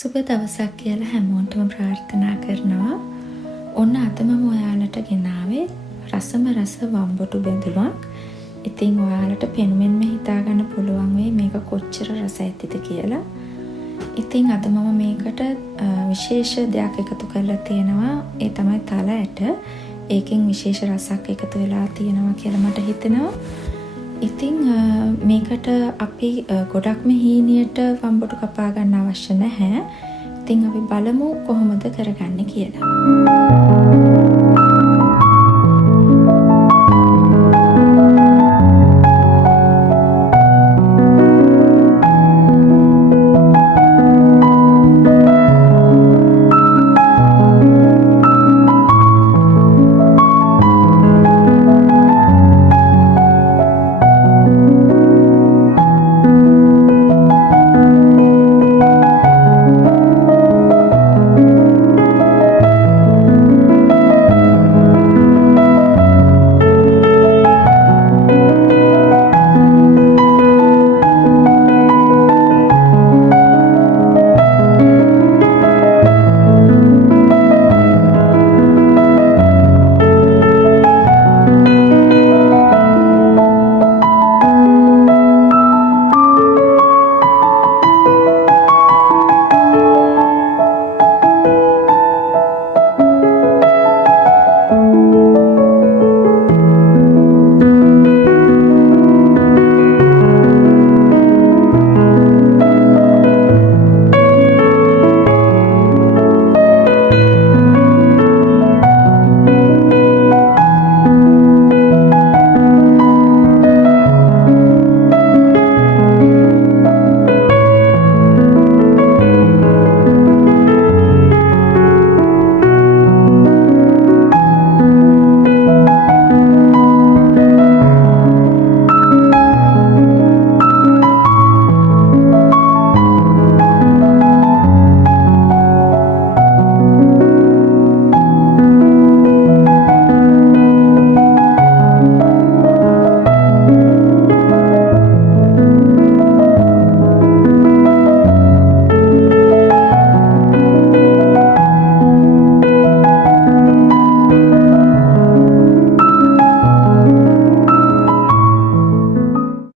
සුබ දවසක් කියලා හැමෝටම ප්‍රාර්ථනා කරනවා. ඔන්න අද මම ඔයාලට ගෙනාවේ රසම රස වම්බොටු බැඳුමක්. ඉතින් ඔයාලට පෙනුමෙන්ම හිතාගන්න පුළුවන් වෙයි මේක කොච්චර රස ඇතිද කියලා. ඉතින් අද මම මේකට විශේෂ දෙයක් එකතු කරලා තියෙනවා. ඒ තමයි තල ඇට. ඒකෙන් විශේෂ රසක් එකතු වෙලා තියෙනවා කියලා මට හිතෙනවා. ඉතින් මේකට අපි ගොඩක්ම හීනියට වම්බොටු කපා ගන්න අවශ්‍ය නැහැ. ඉතින් අපි බලමු කොහොමද කරගන්නේ කියලා.